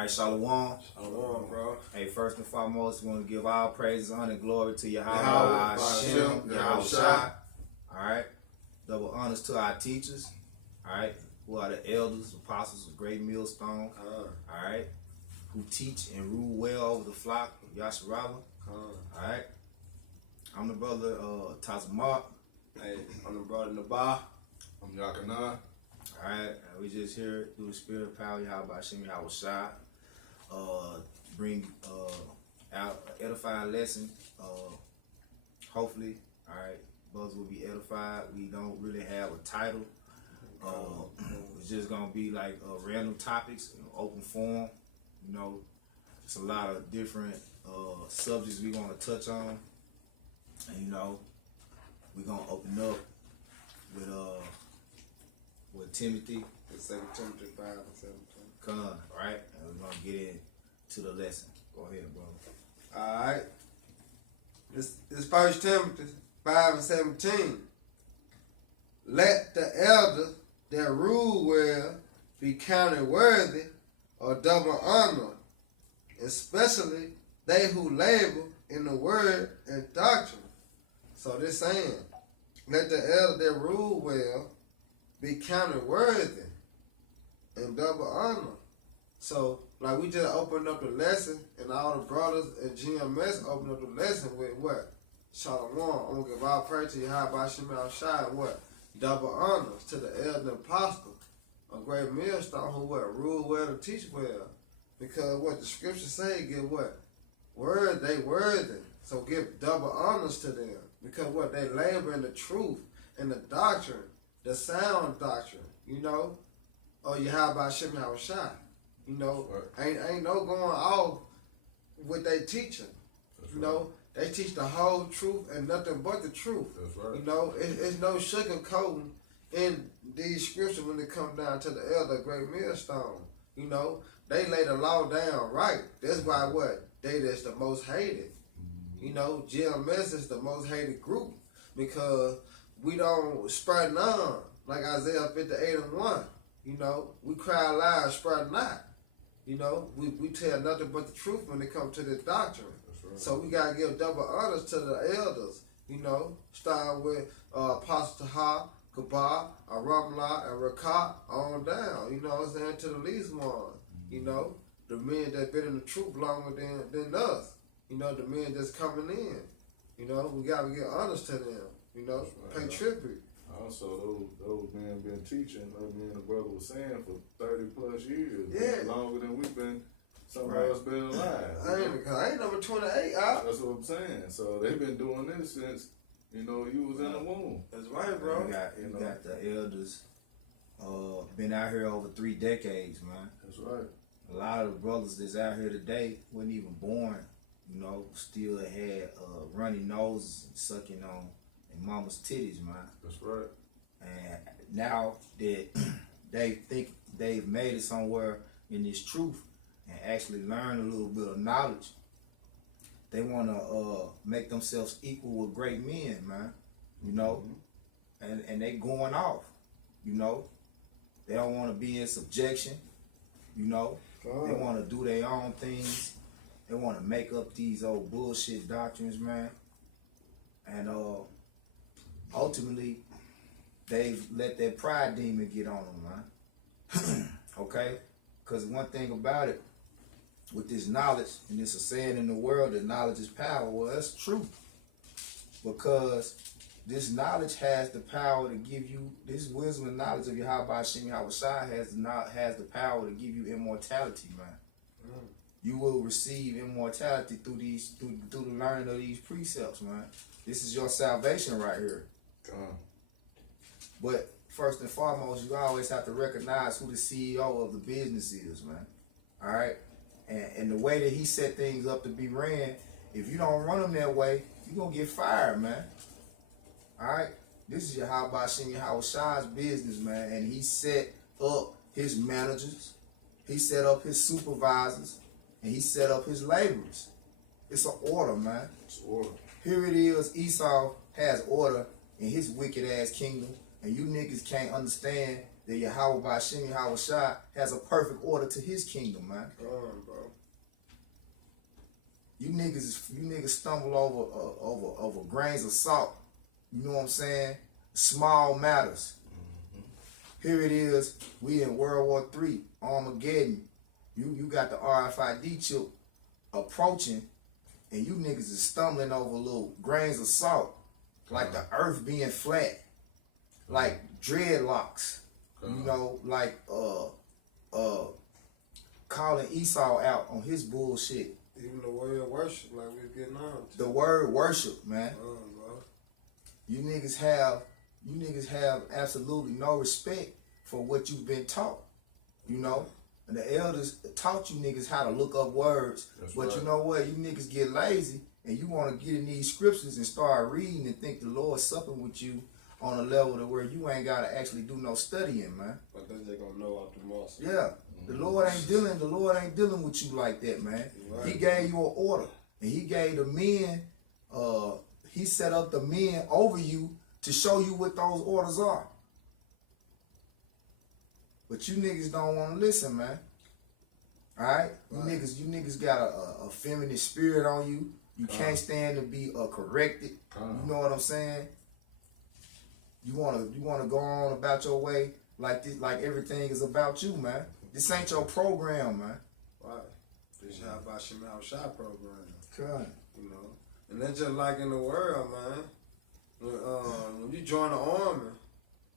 right, Shalom. Shalom, bro. Hey, first and foremost, we want to give all praise, honor, and glory to Yahweh, Yahweh, Hashem, Yahweh, Yahweh Shai. Shai. All right. Double honors to our teachers. All right. Who are the elders, apostles of Great Millstone. All right. Who teach and rule well over the flock of Yasharala. All right. I'm the brother Tazamak. Hey, I'm the brother Nabah. I'm Yakana. Alright, we just here through the spirit of power, Yahweh Hashem, Yahweh Shai, bring out an edifying lesson. Hopefully, alright, brothers will be edified. We don't really have a title. It's just gonna be like random topics, open forum. You know, it's a lot of different subjects we're gonna touch on, and you know, we're gonna open up with Timothy. 2 Timothy 5 and 17. Come, right? And we're gonna get into the lesson. Go ahead, brother. Alright. This 1 Timothy 5 and 17. Let the elders that rule well be counted worthy of double honor, especially they who labor in the word and doctrine. So this saying, let the elders that rule well be counted worthy and double honor. So, like we just opened up the lesson, and all the brothers at GMS opened up the lesson with what? Shalom. I'm going to give all praise to Yahweh Hashem Shai and what? Double honors to the elder apostle, a great millstone who what? Rule well and teach well. Because what the scriptures say, give what? Word, they worthy. So give double honors to them. Because what? They labor in the truth and the doctrine. The sound doctrine, you know, or Yahweh Hashem Shai, you know, right. ain't no going off what they teaching. That's you right. know, they teach the whole truth and nothing but the truth. That's right. You know, it's no sugarcoating in these scriptures when it comes down to the elder great millstone. You know, they lay the law down right. That's why what? That's the most hated. You know, GMS is the most hated group because we don't spread none, like Isaiah 58 and 1. You know, we cry loud, spread not. You know, we tell nothing but the truth when it comes to this doctrine. That's right. So we got to give double honors to the elders, you know, starting with Apostle Taha, Kabah, Aramla, and Rakat on down, you know what I'm saying, to the least one. You know, the men that been in the truth longer than us. You know, the men that's coming in. You know, we got to give honors to them. You know, Right. pay tribute. Also, those men been teaching, like me and the brother was saying, for 30 plus years. Yeah. Longer than we've been, some Right. of us been alive. I ain't number 28 out. That's what I'm saying. So they've been doing this since, you know, you was in the womb. That's right, bro. You got the elders been out here over 3 decades, man. That's right. A lot of the brothers that's out here today wasn't even born, you know, still had runny noses and sucking on their mama's titties, man. That's right. And now that they think they've made it somewhere in this truth and actually learn a little bit of knowledge, they want to make themselves equal with great men, man. You know, and they going off. You know, they don't want to be in subjection. You know, they want to do their own things. They want to make up these old bullshit doctrines, man. And ultimately, they've let their pride demon get on them, man. Okay? Because one thing about it, with this knowledge, and it's a saying in the world that knowledge is power, well, that's true. Because this knowledge has the power to give you, this wisdom and knowledge of Yahweh Hashem Yahweh Shai has the power to give you immortality, man. You will receive immortality through the learning of these precepts, man. This is your salvation right here. But first and foremost, you always have to recognize who the CEO of the business is, man. All right? And the way that he set things up to be ran, if you don't run them that way, you're going to get fired, man. All right? This is Yahweh Hashem Yahweh Shai's business, man. And he set up his managers. He set up his supervisors. And he set up his laborers. It's an order, man. It's order. Here it is, Esau has order in his wicked ass kingdom, and you niggas can't understand that Yahweh Bashim Yahweh Shai has a perfect order to his kingdom, man. Bro. You niggas stumble over grains of salt. You know what I'm saying? Small matters. Here it is. We in World War III, Armageddon. You got the RFID chip approaching, and you niggas is stumbling over little grains of salt, like the earth being flat, like dreadlocks. You know, like calling Esau out on his bullshit. Even the word worship, like we was getting on to. The word worship, man. Bro. You niggas have absolutely no respect for what you've been taught. You know? And the elders taught you niggas how to look up words. That's but right. you know what? You niggas get lazy and you want to get in these scriptures and start reading and think the Lord's supping with you on a level to where you ain't gotta actually do no studying, man. But they just gonna know out the muscle. Yeah. The Lord ain't dealing with you like that, man. Right. He gave you an order. And he gave the men, he set up the men over you to show you what those orders are. But you niggas don't want to listen, man. Alright? Right. You niggas got a feminine spirit on you. You can't stand to be corrected. You know what I'm saying? You wanna go on about your way like this, like everything is about you, man. This ain't your program, man. Right. This is how about Shemal Shah program. God. You know? And that's just like in the world, man. When you join the army,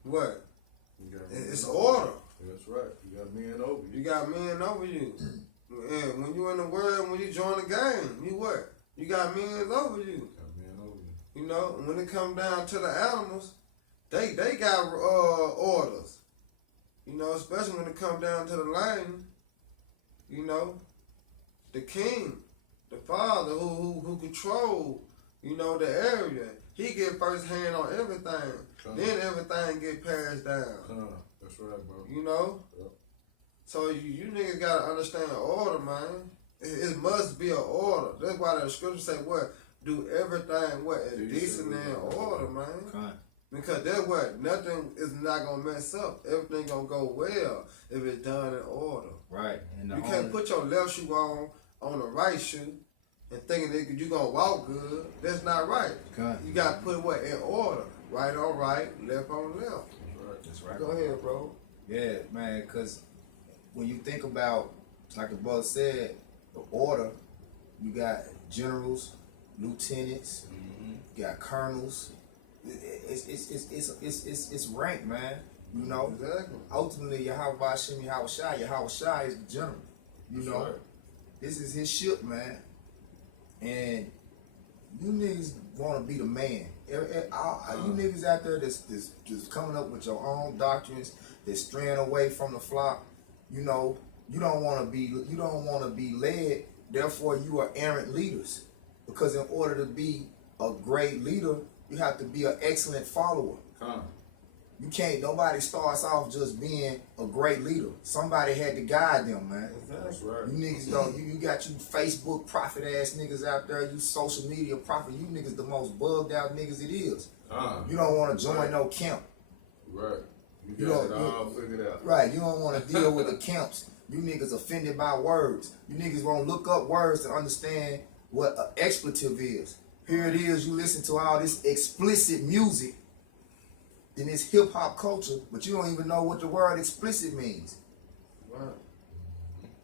what? You got men It's over order. you. That's right. You got men over you. You got men over you. And when you in the world, when you join the game, you what? You got men over you. You got men over you. You know, and when it come down to the animals, they got orders. You know, especially when it come down to the land. You know, the king, the father who control, you know, the area. He get first hand on everything. Then everything get passed down. That's right, bro. You know? Yep. So you niggas gotta understand order, man. It must be an order. That's why the scripture say what? Do everything what is decent and in order, man. God. Because that's what nothing is not gonna mess up. Everything gonna go well if it's done in order. Right. And You can't put your left shoe on the right shoe and thinking that you gonna walk good. That's not right. God. You gotta put what in order. Right on right, left on left. That's right. Go ahead, bro. Yeah, man, because when you think about, like the brother said, the order, you got generals, lieutenants, you got colonels. It's rank, man. You know? Exactly. Ultimately, Yahweh Bashim Yahweh Shai is the general. You know? right. This is his ship, man. And you niggas want to be the man. You niggas out there that's coming up with your own doctrines, that's straying away from the flock. You know, you don't want to be led. Therefore, you are errant leaders. Because in order to be a great leader, you have to be an excellent follower. You can't. Nobody starts off just being a great leader. Somebody had to guide them, man. That's right. You niggas don't. You got you Facebook prophet ass niggas out there. You social media prophet. You niggas the most bugged out niggas it is. You don't want to join no camp. Right. You got don't- it all figured out. Right. You don't want to deal with the camps. You niggas offended by words. You niggas won't look up words to understand what an expletive is. Here it is. You listen to all this explicit music in this hip hop culture, but you don't even know what the word explicit means. Right.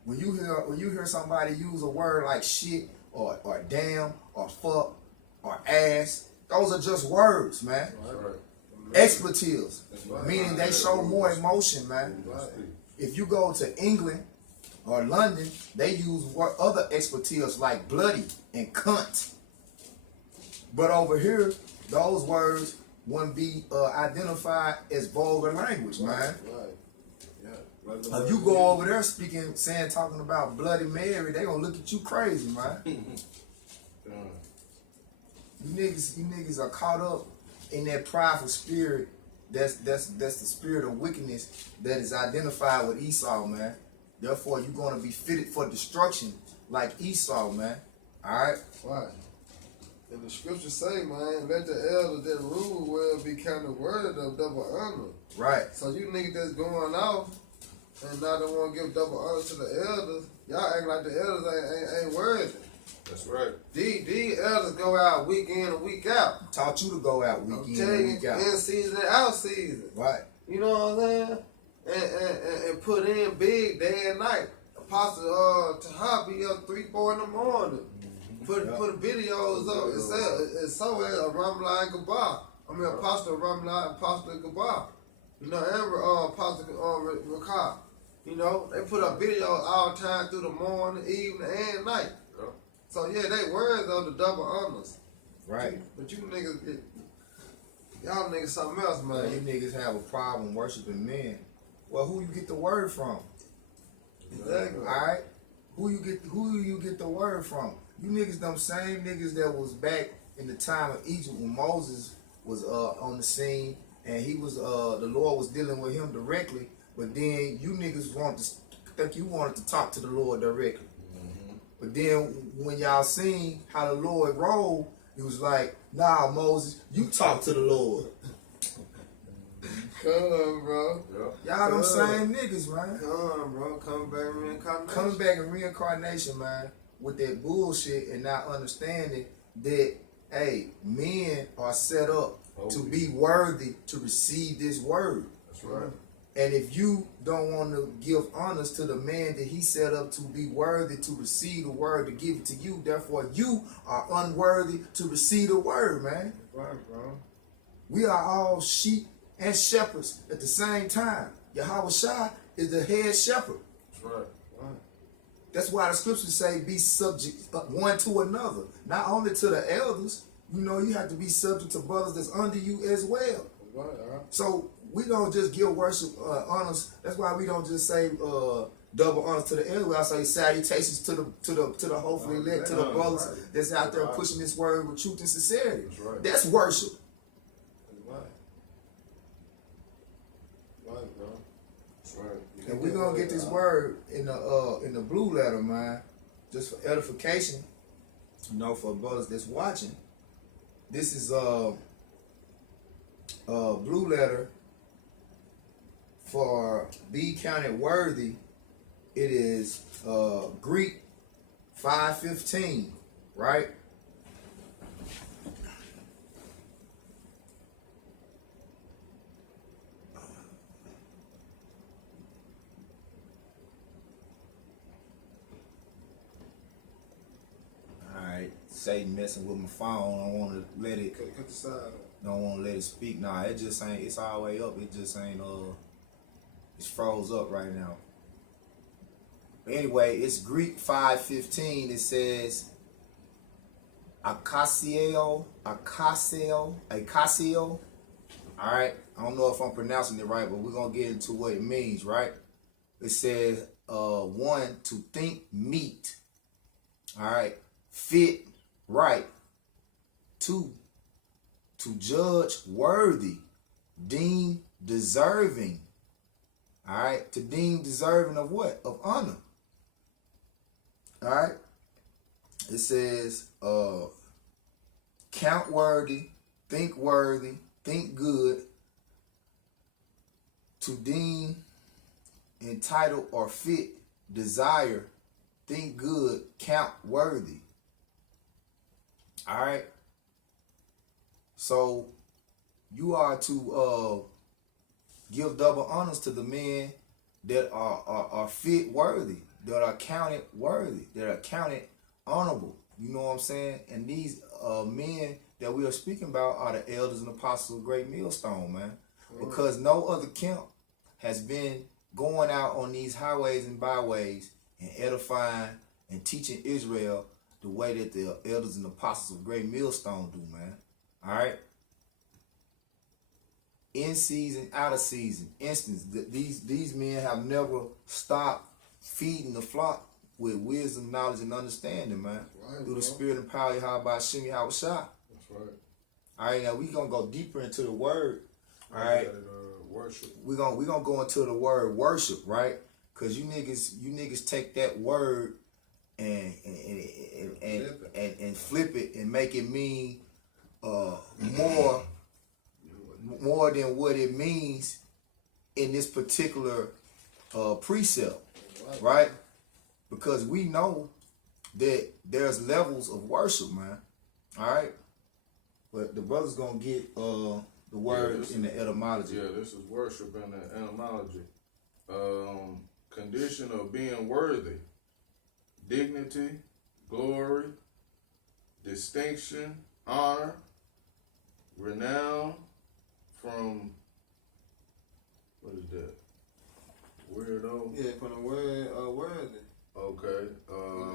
When you hear somebody use a word like shit or damn or fuck or ass, those are just words, man. That's right. Expletives, That's right. meaning they show more emotion, man. Right. If you go to England or London, they use other expletives like bloody and cunt. But over here, those words wouldn't be identified as vulgar language, man. Right. Yeah. If you go over there talking about Bloody Mary, they gonna look at you crazy, man. You niggas are caught up in that prideful spirit. That's the spirit of wickedness that is identified with Esau, man. Therefore, you're gonna be fitted for destruction like Esau, man. All right. Right. And the scriptures say, man, let the elders that rule well be counted worthy of double honor. Right. So you niggas that's going off and now don't want to give double honor to the elders, y'all act like the elders ain't worthy. That's right. These elders go out week in and week out. Taught you to go out I'm week in telling and you, week out. in season and out season. Right. You know what I'm saying? And put in big day and night. Apostle Taha be up 3, 4 in the morning. Put videos up. It's so as a Ramla and Gabar. I mean Apostle Ramla and Apostle Gabar. You know, and Apostle Rakah. You know, they put up videos all the time through the morning, evening, and night. Yeah. So yeah, they words of the double honors. Right. But you niggas y'all niggas something else, Now, you man. niggas have a problem worshiping men. Well, who you get the word from? Exactly. Alright? Who do you get the word from? You niggas them same niggas that was back in the time of Egypt when Moses was on the scene and he was the Lord was dealing with him directly, but then you niggas wanted to talk to the Lord directly. But then when y'all seen how the Lord rolled, he was like, nah, Moses, you talk to the Lord. Come on, bro. Yeah. Y'all them same niggas, man. Come on, bro. Come back reincarnation. Coming back in reincarnation, man, with that bullshit and not understanding that, hey, men are set up to be worthy to receive this word. That's right. And if you don't want to give honors to the man that he set up to be worthy to receive the word, to give it to you, therefore you are unworthy to receive the word, man. Right, bro. We are all sheep and shepherds at the same time. Yahweh Shai is the head shepherd. That's right. That's why the scriptures say be subject one to another. Not only to the elders, you know, you have to be subject to brothers that's under you as well. Right, So we don't just give worship honors. That's why we don't just say double honors to the elders. I say salutations to the hopefully elect, to the brothers that's out there pushing this word with truth and sincerity. That's right. That's worship. Right. Right, bro. That's right. And we're gonna get this word in the blue letter, man, just for edification, you know, for brothers that's watching. This is blue letter for be counted worthy. It is Greek 5:15, right? Satan messing with my phone. I don't want to let it. Cut the side up. Don't want to let it speak. Nah, it just ain't. It's all the way up. It just ain't. It's froze up right now. But anyway, it's Greek 5:15. It says, Akasio. All right. I don't know if I'm pronouncing it right, but we're gonna get into what it means, right? It says, one, to think meet. All right. Fit right. Two, to judge worthy, deem deserving. All right, to deem deserving of what? Of honor. All right. It says, count worthy, think good, to deem entitled or fit, desire, think good, count worthy. All right. So you are to give double honors to the men that are fit worthy, that are counted worthy, that are counted honorable. You know what I'm saying? And these men that we are speaking about are the elders and apostles of Great Millstone, man. Because no other camp has been going out on these highways and byways and edifying and teaching Israel the way that the elders and apostles of Great Millstone do, man. All right? In season, out of season. Instance, these men have never stopped feeding the flock with wisdom, knowledge, and understanding, man. Right, Through the bro. spirit and power of Yahweh Shem Yahweh Shai. That's right. All right, now we're going to go deeper into the word. All right? Worship. We're gonna go into the word worship, right? Because you niggas take that word and flip it and make it mean more than what it means in this particular precept, right? Because we know that there's levels of worship, man. All right, but the brother's gonna get the word in the etymology. Yeah, this is worship in the etymology. Condition of being worthy, dignity, glory, distinction, honor, renown from, what is that? Weirdo? Yeah, from the word worthy. Okay.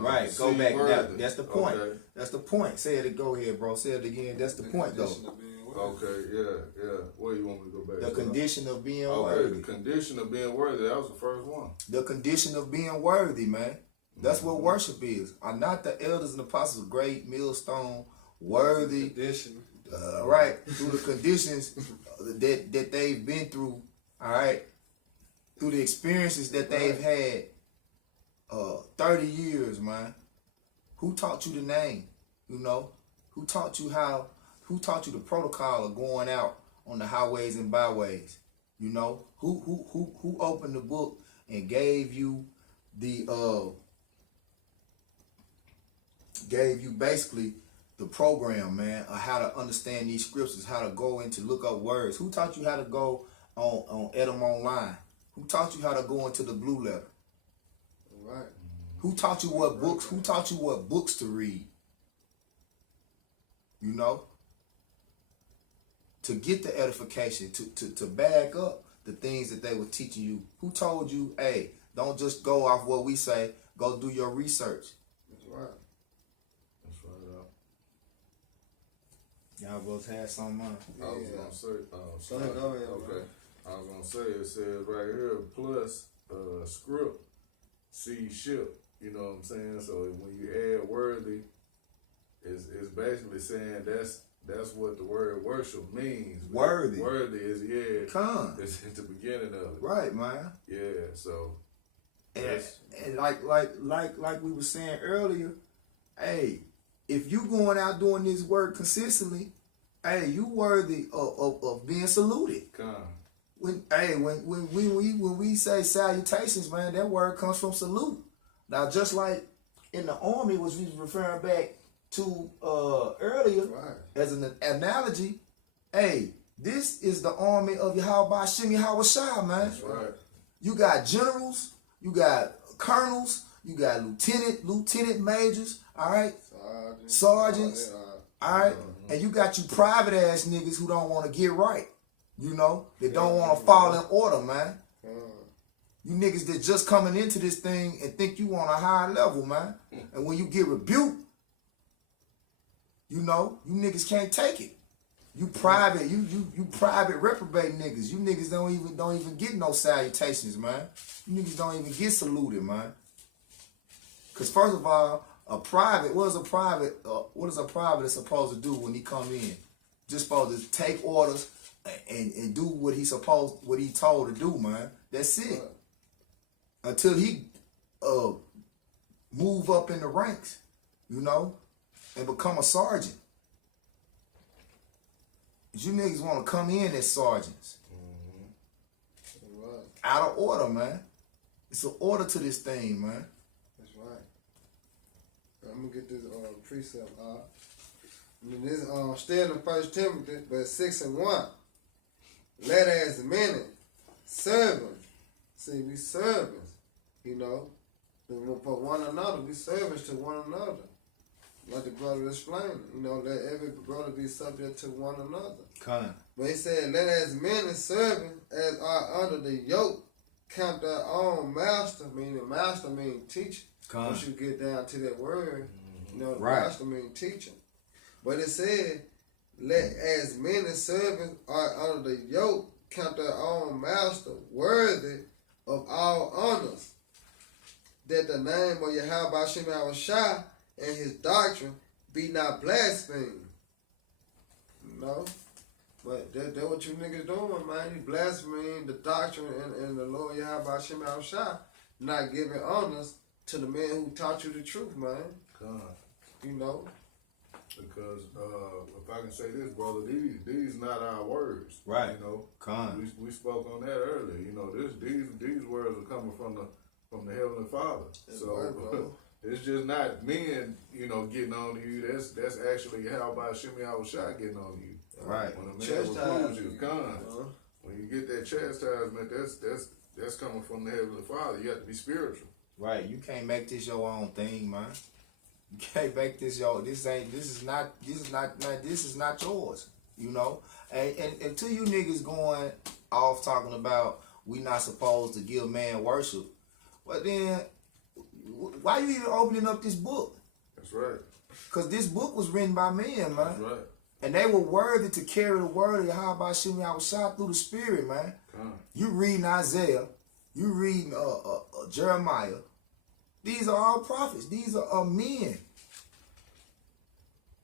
Right, go see back. worthy. That's the point. Okay. That's the point. Say it. Go ahead, bro. Say it again. That's the point, though. Condition of being worthy. Okay, yeah. Where you want me to go back? The condition of being Okay, worthy. the condition of being worthy. That was the first one. The condition of being worthy, man. That's what worship is. Are not the elders and apostles great, millstone, worthy? Condition. Right, through the conditions that they've been through, all right, through the experiences that they've had, 30 years, man. Who taught you the name? You know, who taught you the protocol of going out on the highways and byways? You know, who opened the book and gave you basically the program, man, of how to understand these scriptures, how to go into look up words. Who taught you how to go on Edom Online? Who taught you how to go into the Blue Letter? Right. Who taught you what books? Who taught you what books to read? You know, to get the edification, to back up the things that they were teaching you. Who told you, hey, don't just go off what we say. Go do your research. That's right. That's right. Y'all both had some money. I was gonna say, Go ahead, okay. bro. I was gonna say, it says right here, plus script, see ship. You know what I'm saying? So when you add worthy, it's basically saying that's what the word worship means. Worthy. Worthy is, yeah. Come. It's at the beginning of it. Right, man. Yeah, so. And like we were saying earlier, hey, if you going out doing this work consistently, hey, you worthy of being saluted. Come. When we say salutations, man, that word comes from salute. Now, just like in the army, which we was referring back to earlier, Right. as an analogy, hey, this is the army of Yahweh Shem Yahweh Shai, man. That's right. You got generals, you got colonels, you got lieutenant majors, all right, sergeants, all right, and you got you private ass niggas who don't want to get right, you know, that don't want to fall in order, man. You niggas that just coming into this thing and think you on a high level, man, and when you get rebuked, you know, you niggas can't take it. You private, you private reprobate niggas. You niggas don't even get no salutations, man. You niggas don't even get saluted, man. Cause first of all, what is a private supposed to do when he come in? Just supposed to take orders and do what he told to do, man. That's it. Until he move up in the ranks, you know, and become a sergeant. You niggas want to come in as sergeants. Right. Out of order, man. It's an order to this thing, man. That's right. I'm gonna get this precept out. And this still in 1 Timothy, but 6:1. Let as many servants. See, we servants, you know. For one another, we servants to one another. Like the brother explained, you know, let every brother be subject to one another. Kind. But he said, let as many servants as are under the yoke count their own master, meaning teacher. Kind. Once you get down to that word, you know, Right. master means teacher. But it said, let as many servants are under the yoke count their own master worthy of all honors, that the name of Yahweh Shem Yahweh Shai and his doctrine be not blasphemed. You know? But that's what you niggas doing, man. You blaspheming the doctrine and the Lord Yahweh Shem Yahweh Shai, not giving honors to the man who taught you the truth, man. Con. You know. Because if I can say this, brother, these not our words. Right. You know. Con. We spoke on that earlier. You know, these words are coming from the Heavenly Father. That's So right, bro. it's just not men, you know, getting on you. That's actually how about Shimmy Awashai getting on you. Right. When a man Chastise reproves you, you. con. When you get that chastisement, that's coming from the Heavenly Father. You have to be spiritual. Right. You can't make this your own thing, man. You can't make this your. This is not yours. You know. And until you niggas going off talking about we not supposed to give man worship, well then, why you even opening up this book? That's right. Cause this book was written by men, man. That's right. And they were worthy to carry the word of Yahweh Shimmy Awashai through the Spirit, man. Con. You reading Isaiah, you reading Jeremiah. These are all prophets. These are men.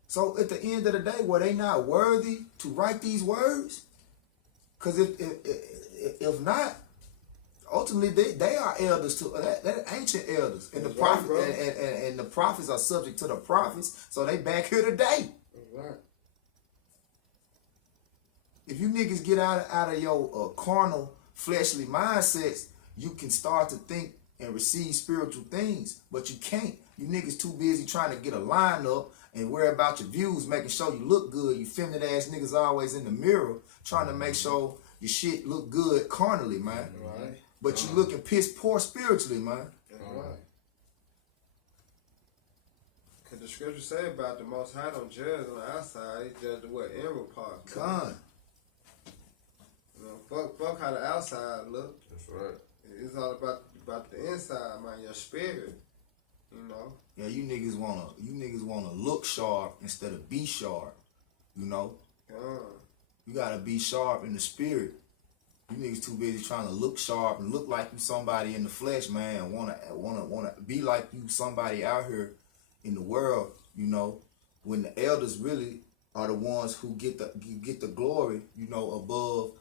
So at the end of the day, were they not worthy to write these words? Because if not, ultimately they are elders to that ancient elders, and That's the right, prophet bro. and the prophets are subject to the prophets. So they back here today. That's right. If you niggas get out of your carnal, fleshly mindsets, you can start to think and receive spiritual things, but you can't. You niggas too busy trying to get a line up and worry about your views, making sure you look good. You feminine ass niggas always in the mirror trying to make sure your shit look good carnally, man. Right. But you looking piss poor spiritually, man. That's right. Cause the scripture say about the Most High don't judge on the outside; He judge the what inward parts. Con. You know, fuck how the outside look. That's right. It's all about the inside, man. Your spirit. You know. Yeah, you niggas wanna look sharp instead of be sharp. You know? You gotta be sharp in the spirit. You niggas too busy trying to look sharp and look like you somebody in the flesh, man. And wanna be like you somebody out here in the world, you know, when the elders really are the ones who get the glory, you know,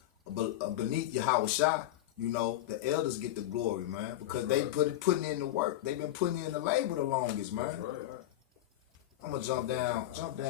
beneath Yahweh Shai. You know, the elders get the glory, man, because they putting in the work. They've been putting in the labor the longest, man. That's right. I'm gonna jump down. Stop it